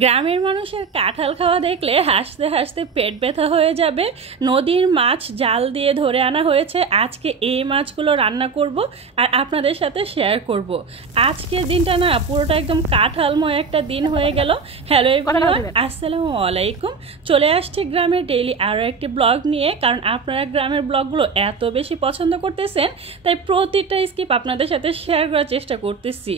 গ্রামের মানুষের কাঁঠাল খাওয়া দেখলে হাসতে হাসতে পেট ব্যথা হয়ে যাবে। নদীর মাছ জাল দিয়ে ধরে আনা হয়েছে। আজকে এই মাছগুলো রান্না করব আর আপনাদের সাথে শেয়ার করব। আজকের দিনটা না পুরোটা একদম কাঁঠালময় একটা দিন হয়ে গেল। হ্যালো এভরিওয়ান, আসসালামু আলাইকুম। চলে আসছি গ্রামের ডেইলি আরও একটি ব্লগ নিয়ে, কারণ আপনারা গ্রামের ব্লগগুলো এত বেশি পছন্দ করতেছেন, তাই প্রতিটা স্কিপ আপনাদের সাথে শেয়ার করার চেষ্টা করতেছি।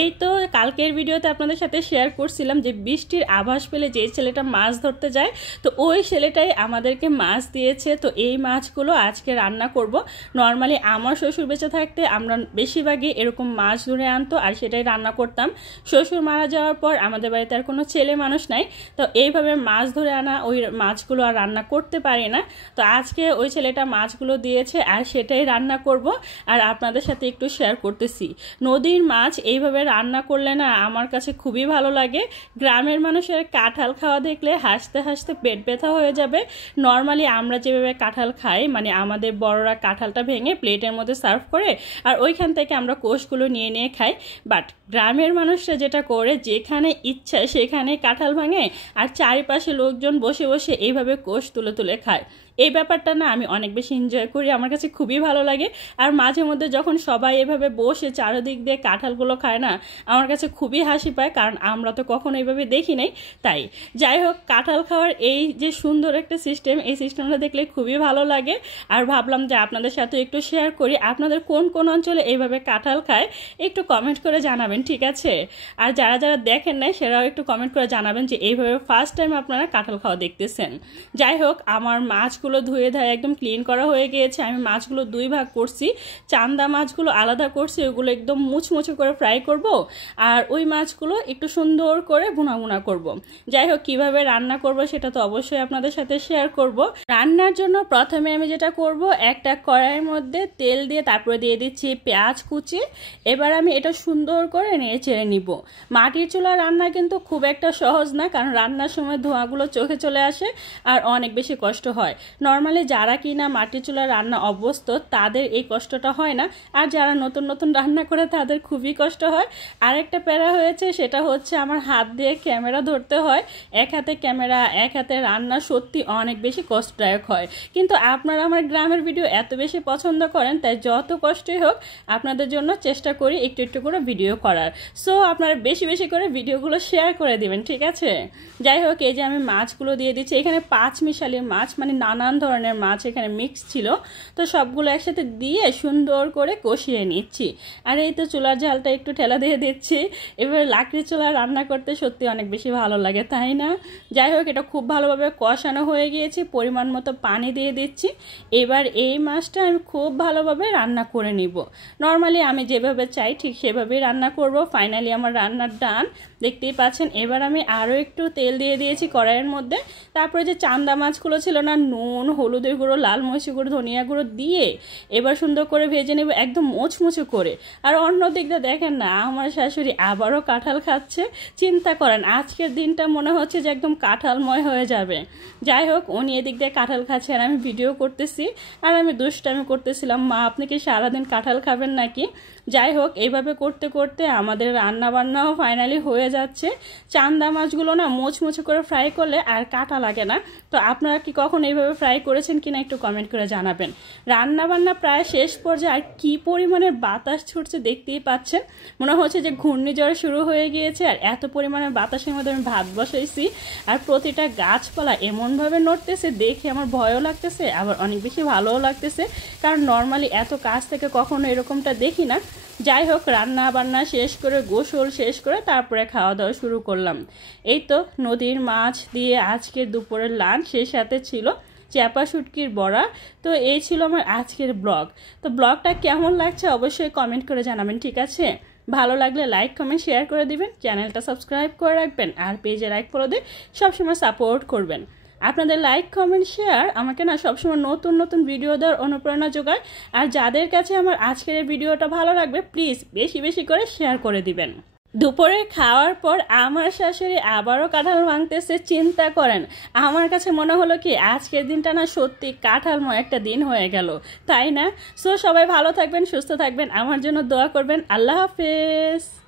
এই তো কালকের ভিডিওতে আপনাদের সাথে শেয়ার করছিলাম যে বৃষ্টির আভাস পেলে যে ছেলেটা মাছ ধরতে যায়, তো ওই ছেলেটাই আমাদেরকে মাছ দিয়েছে। তো এই মাছগুলো আজকে রান্না করব। নর্মালি আমার শ্বশুর বেঁচে থাকতে আমরা বেশিরভাগই এরকম মাছ ধরে আনতো আর সেটাই রান্না করতাম। শ্বশুর মারা যাওয়ার পর আমাদের বাড়িতে আর কোনো ছেলে মানুষ নাই, তো এইভাবে মাছ ধরে আনা ওই মাছগুলো আর রান্না করতে পারি না। তো আজকে ওই ছেলেটা মাছগুলো দিয়েছে আর সেটাই রান্না করব আর আপনাদের সাথে একটু শেয়ার করতেছি। নদীর মাছ এইভাবে রান্না করলে না আমার কাছে খুবই ভালো লাগে। গ্রামের মানুষের কাঁঠাল খাওয়া দেখলে হাসতে হাসতে পেট ব্যথা হয়ে যাবে। নর্মালি আমরা যেভাবে কাঁঠাল খাই, মানে আমাদের বড়রা কাঁঠালটা ভেঙে প্লেটের মধ্যে সার্ভ করে আর ওইখান থেকে আমরা কোষগুলো নিয়ে নিয়ে খাই। বাট গ্রামের মানুষরা যেটা করে, যেখানে ইচ্ছা সেখানে কাঁঠাল ভাঙে আর চারিপাশে লোকজন বসে বসে এইভাবে কোষ তুলে তুলে খায়। এই ব্যাপারটা না আমি অনেক বেশি এনজয় করি, আমার কাছে খুবই ভালো লাগে। আর মাঝে মধ্যে যখন সবাই এভাবে বসে চারিদিক দিয়ে কাঁঠালগুলো খায় না, আমার কাছে খুবই হাসি পায়, কারণ আমরা তো কখনো এইভাবে দেখি নাই। তাই যাই হোক, কাঁঠাল খাওয়ার এই যে সুন্দর একটা সিস্টেম, এই সিস্টেমটা দেখলে খুবই ভালো লাগে। আর ভাবলাম যে আপনাদের সাথে একটু শেয়ার করি। আপনাদের কোন কোন অঞ্চলে এইভাবে কাঁঠাল খায় একটু কমেন্ট করে জানাবেন, ঠিক আছে? আর যারা যারা দেখেন নাই সেরাও একটু কমেন্ট করে জানাবেন যে এইভাবে ফার্স্ট টাইম আপনারা কাঁঠাল খাওয়া দেখতেছেন। যাই হোক, আমার মাছগুলো ধুয়ে ধায়ে একদম ক্লিন করা হয়ে গিয়েছে। আমি মাছগুলো দুই ভাগ করছি। চান্দা মাছগুলো আলাদা করছি, ওগুলো একদম মুচমুচে করে ফ্রাই করব, আর ওই মাছগুলো একটু সুন্দর করে ভুনা ভুনা করব। যাই হোক, কীভাবে রান্না করব সেটা তো অবশ্যই আপনাদের সাথে শেয়ার করব। রান্নার জন্য প্রথমে আমি যেটা করব, একটা কড়াইয়ের মধ্যে তেল দিয়ে তারপরে দিয়ে দিচ্ছি পেঁয়াজ কুচি। এবার আমি এটা সুন্দর করে নেড়ে চেড়ে নিব। মাটির চুলা রান্না কিন্তু খুব একটা সহজ না, কারণ রান্নার সময় ধোঁয়াগুলো চোখে চলে আসে আর অনেক বেশি কষ্ট হয়। নর্মালি যারা কিনা মাটির চুলা রান্না অভ্যস্ত তাদের এই কষ্টটা হয় না, আর যারা নতুন নতুন রান্না করে তাদের খুবই কষ্ট হয়। আরেকটা প্যারা হয়েছে, সেটা হচ্ছে আমার হাত দিয়ে ক্যামেরা ধরতে হয়। এক হাতে ক্যামেরা এক হাতে রান্না সত্যি অনেক বেশি কষ্টদায়ক হয়। কিন্তু আপনারা আমার গ্রামের ভিডিও এত বেশি পছন্দ করেন, তাই যত কষ্টই হোক আপনাদের জন্য চেষ্টা করি একটু একটু করে ভিডিও করার। সো আপনারা বেশি বেশি করে ভিডিওগুলো শেয়ার করে দিবেন, ঠিক আছে? যাই হোক, এই যে আমি মাছগুলো দিয়ে দিচ্ছি। এখানে 5 মিশালি মাছ, মানে নানান ধরনের মাছ এখানে মিক্স ছিল, তো সবগুলো একসাথে দিয়ে সুন্দর করে কষিয়ে নিচ্ছি। আর এই তো চুলার ঝালটা একটু ঠেলা দিয়ে দিচ্ছি। এবার লাকড়ি চুলা রান্না করতে সত্যি অনেক বেশি ভালো লাগে, তাই না? যাই হোক, এটা খুব ভালোভাবে কষানো হয়ে গিয়েছে। পরিমাণ মতো পানি দিয়ে দিচ্ছি। এবার এই মাছটা আমি খুব ভালোভাবে রান্না করে নিব। নর্মালি আমি যেভাবে চাই ঠিক সেভাবেই রান্না করব। ফাইনালি আমার রান্নার ডান, দেখতেই পাচ্ছেন। এবার আমি আরও একটু তেল দিয়ে দিয়েছি কড়াইয়ের মধ্যে। তারপরে যে চান্দা মাছগুলো ছিল না, নুন হলুদের গুঁড়ো লাল মরিচ গুঁড়ো ধনিয়া গুঁড়ো দিয়ে এবার সুন্দর করে ভেজে নেব একদম মুচমুচে করে। আর অন্য দিকটা দেখেন না, আমার শাশুড়ি আবারও কাঁঠাল খাচ্ছে। চিন্তা করেন, আজকের দিনটা মনে হচ্ছে যে একদম কাঁঠালময় হয়ে যাবে। যাই হোক, উনি এদিক দিয়ে কাঁঠাল খাচ্ছে আর আমি ভিডিও করতেছি, আর আমি দুষ্টামি করতেছিলাম, মা আপনি কি সারাদিন কাঁঠাল খাবেন নাকি? যাই হোক, এইভাবে করতে করতে আমাদের রান্না বান্নাও ফাইনালি হয়ে যাচ্ছে। চান্দা মাছগুলো না মুচমুচে করে ফ্রাই করলে আর কাটা লাগে না। তো আপনারা কি কখন এইভাবে ফ্রাই করেছেন কিনা একটু কমেন্ট করে জানাবেন। রান্না বান্না প্রায় শেষ পর্যায়ে, আর কি পরিমাণের বাতাস ছুটছে দেখতেই পাচ্ছেন। মনে হচ্ছে যে ঘূর্ণিঝড় শুরু হয়ে গিয়েছে। আর এত পরিমাণের বাতাসের মধ্যে আমি ভাত বসাইছি, আর প্রতিটা গাছপালা এমনভাবে নড়তেছে, দেখে আমার ভয়ও লাগতেছে আবার অনেক বেশি ভালোও লাগতেছে, কারণ নর্মালি এত কাছ থেকে কখনো এরকমটা দেখি না। যাই হোক, রান্না বান্না শেষ করে গোসল শেষ করে তারপরে খাওয়া দাওয়া শুরু করলাম। এই তো নদীর মাছ দিয়ে আজকের দুপুরের লাঞ্চ, সেই সাথে ছিল চ্যাপা শুটকির বড়া। তো এই ছিল আমার আজকের ব্লগ। তো ব্লগটা কেমন লাগছে অবশ্যই কমেন্ট করে জানাবেন, ঠিক আছে? ভালো লাগলে লাইক কমেন্ট শেয়ার করে দিবেন, চ্যানেলটা সাবস্ক্রাইব করে রাখবেন, আর পেজে লাইক ফলো দিয়ে সবসময় সাপোর্ট করবেন। আপনাদের লাইক কমেন্ট শেয়ার আমাকে না সবসময় নতুন নতুন ভিডিও দেওয়ার অনুপ্রেরণা যোগায়। আর যাদের কাছে আমার আজকের এই ভিডিওটা ভালো লাগবে, প্লিজ বেশি বেশি করে শেয়ার করে দিবেন। দুপুরে খাওয়ার পর আমার শাশুড়ি আবারও কাঁঠাল ভাঙতেছে। চিন্তা করেন, আমার কাছে মনে হলো কি আজকের দিনটা না সত্যি কাঁঠালময় একটা দিন হয়ে গেল, তাই না? সো সবাই ভালো থাকবেন, সুস্থ থাকবেন, আমার জন্য দোয়া করবেন। আল্লাহ হাফেজ।